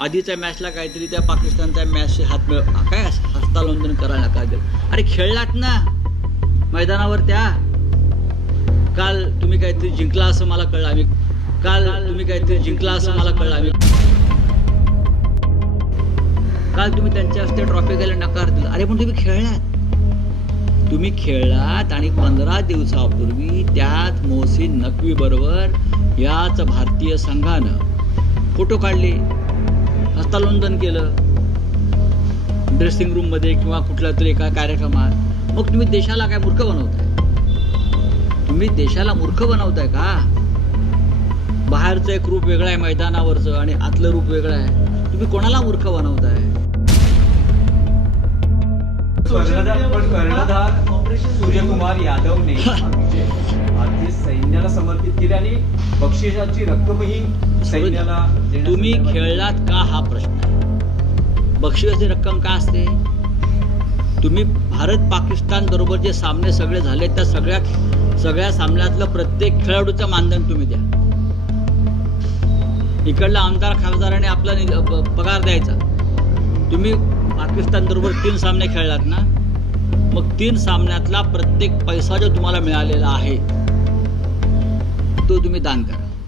आधीच्या मॅचला काहीतरी त्या पाकिस्तानच्या मॅचशी हात मिळ काय हस्तालोंदन करायला काय अरे खेळलात ना. मैदानावर त्या. काल तुम्ही काहीतरी जिंकला असं मला कळलं. आम्ही काल तुम्ही काहीतरी जिंकला असं मला कळलं. आम्ही काल तुम्ही त्यांच्या हस्ते ट्रॉफी घ्यायला नकार दिला. अरे पण तुम्ही खेळलात. तुम्ही खेळलात आणि पंधरा दिवसापूर्वी त्यात मोहसिन नकवी बरोबर याच भारतीय संघानं फोटो काढले. हस्तांदोलन केलं. ड्रेसिंग रूममध्ये किंवा कुठल्या तरी एका कार्यक्रमात. मग तुम्ही देशाला काय मूर्ख बनवताय? तुम्ही देशाला मूर्ख बनवताय का? बाहेरचं एक रूप वेगळं आहे मैदानावरचं आणि आतलं रूप वेगळं आहे. तुम्ही कोणाला मूर्ख बनवताय? कर्णधार पण कर्णधार सूर्यकुमार यादवने आणि बक्षिसाची रक्कमही सैन्याला तुम्ही खेळलात का हा प्रश्न आहे? बक्षिसाची रक्कम का असते? तुम्ही भारत पाकिस्तान बरोबर जे सामने सगळे झाले त्या सगळ्या सगळ्या सामन्यातलं प्रत्येक खेळाडूचं मानधन तुम्ही द्या. इकडला आमदार खासदाराने आपला पगार द्यायचा. तुम्ही पाकिस्तान बरोबर तीन सामने खेळलात ना? मग तीन सामन्यातला प्रत्येक पैसा जो तुम्हाला मिळालेला आहे तुम्ही दान करा.